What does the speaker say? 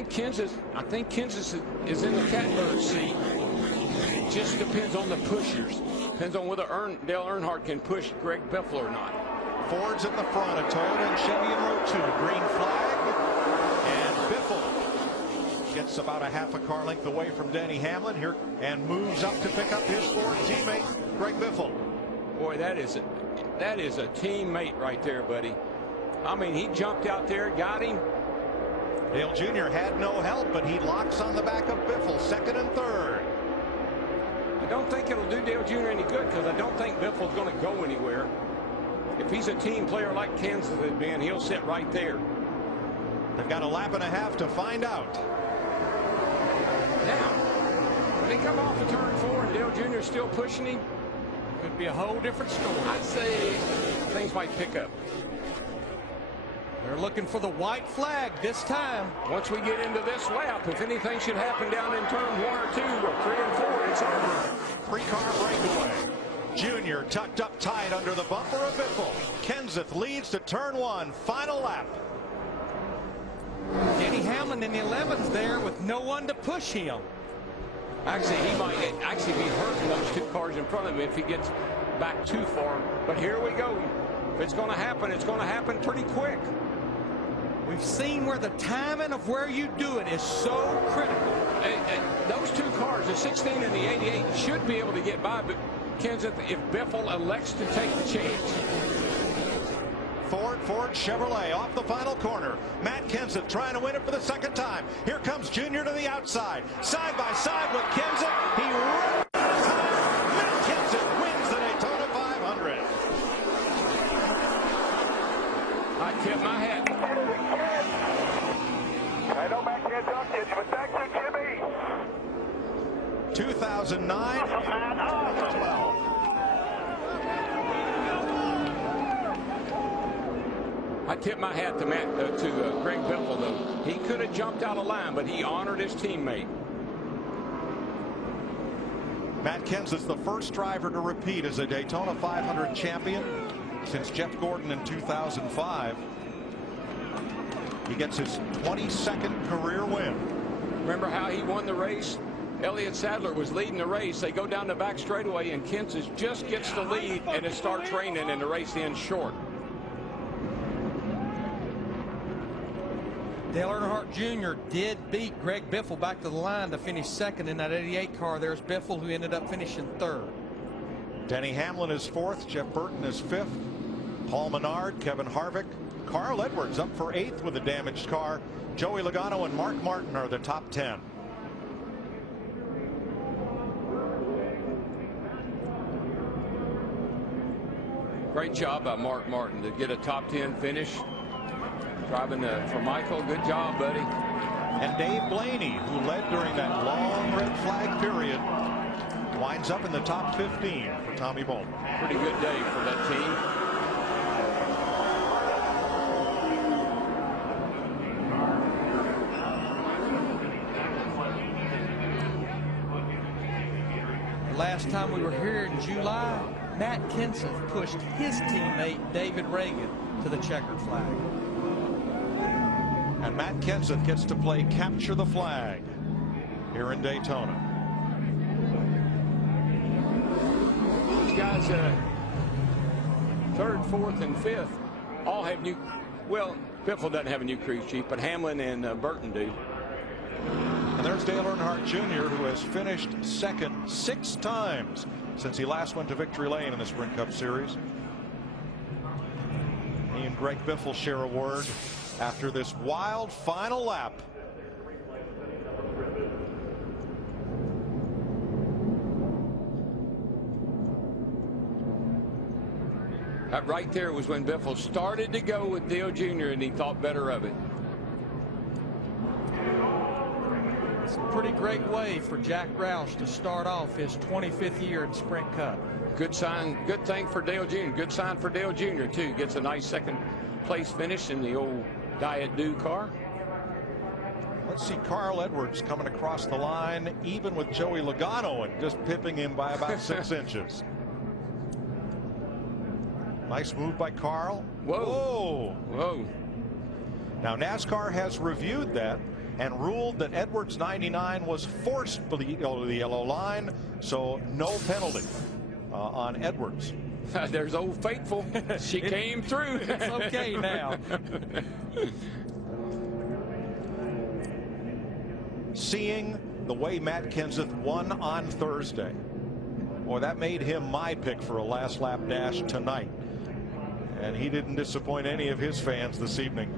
I think Kenseth is in the catbird seat. It just depends on the pushers. Depends on whether Dale Earnhardt can push Greg Biffle or not. Ford's in the front of Toyota and Chevy in row 2. Green flag. And Biffle gets about a half a car length away from Denny Hamlin here and moves up to pick up his Ford teammate, Greg Biffle. Boy, that is a teammate right there, buddy. I mean, he jumped out there, got him. Dale Jr. had no help, but he locks on the back of Biffle, second and third. I don't think it'll do Dale Jr. any good because I don't think Biffle's going to go anywhere. If he's a team player like Kenseth has been, he'll sit right there. They've got a lap and a half to find out. Now, when they come off of turn 4 and Dale Jr. is still pushing him, could be a whole different story. I'd say things might pick up. They're looking for the white flag this time. Once we get into this lap, if anything should happen down in turn 1 or 2 or 3 and 4, it's over. 3-car breakaway. Junior tucked up tight under the bumper of Biffle. Kenseth leads to turn 1, final lap. Denny Hamlin in the 11th there with no one to push him. Actually, he might actually be hurting those 2 cars in front of him if he gets back too far. But here we go. If it's going to happen, it's going to happen pretty quick. We've seen where the timing of where you do it is so critical. Those 2 cars, the 16 and the 88, should be able to get by Kenseth if Biffle elects to take the chance. Ford Chevrolet off the final corner. Matt Kenseth trying to win it for the second time. Here comes Junior to the outside. Side by side with Kenseth. He runs. Matt Kenseth wins the Daytona 500. I tip my hat. I know Matt can't talk to you, but thanks to Jimmy. 2009, 2012. I tip my hat to Greg Biffle, though. He could have jumped out of line, but he honored his teammate. Matt Kenseth's the first driver to repeat as a Daytona 500 champion since Jeff Gordon in 2005. He gets his 22nd career win. Remember how he won the race? Elliott Sadler was leading the race. They go down the back straightaway, and Kenseth just gets the lead, and it starts raining, and the race ends short. Dale Earnhardt Jr. did beat Greg Biffle back to the line to finish second in that 88 car. There's Biffle, who ended up finishing third. Denny Hamlin is fourth. Jeff Burton is fifth. Paul Menard, Kevin Harvick, Carl Edwards up for eighth with a damaged car. Joey Logano and Mark Martin are the top 10. Great job by Mark Martin to get a top 10 finish. Driving for Michael. Good job, buddy. And Dave Blaney, who led during that long red flag period, winds up in the top 15 for Tommy Bolton. Pretty good day for that team. Last time we were here in July, Matt Kenseth pushed his teammate David Reagan to the checkered flag. And Matt Kenseth gets to play capture the flag here in Daytona. These guys, third, fourth, and fifth, all have new. Well, Biffle doesn't have a new crew chief, but Hamlin and Burton do. And there's Dale Earnhardt Jr., who has finished second 6 times since he last went to victory lane in the Sprint Cup Series. He and Greg Biffle share a word after this wild final lap. That right there was when Biffle started to go with Dale Jr. and he thought better of it. It's a pretty great way for Jack Roush to start off his 25th year in Sprint Cup. Good sign, good thing for Dale Jr. Good sign for Dale Jr. too. Gets a nice second place finish in the old Diet Dew car. Let's see Carl Edwards coming across the line, even with Joey Logano, and just pipping him by about 6 inches. Nice move by Carl. Whoa. Whoa. Now NASCAR has reviewed that. and ruled that Edwards 99 was forced to the yellow line, so no penalty on Edwards. There's Old Faithful. She came through. It's okay now. Seeing the way Matt Kenseth won on Thursday, boy, that made him my pick for a last lap dash tonight. And he didn't disappoint any of his fans this evening.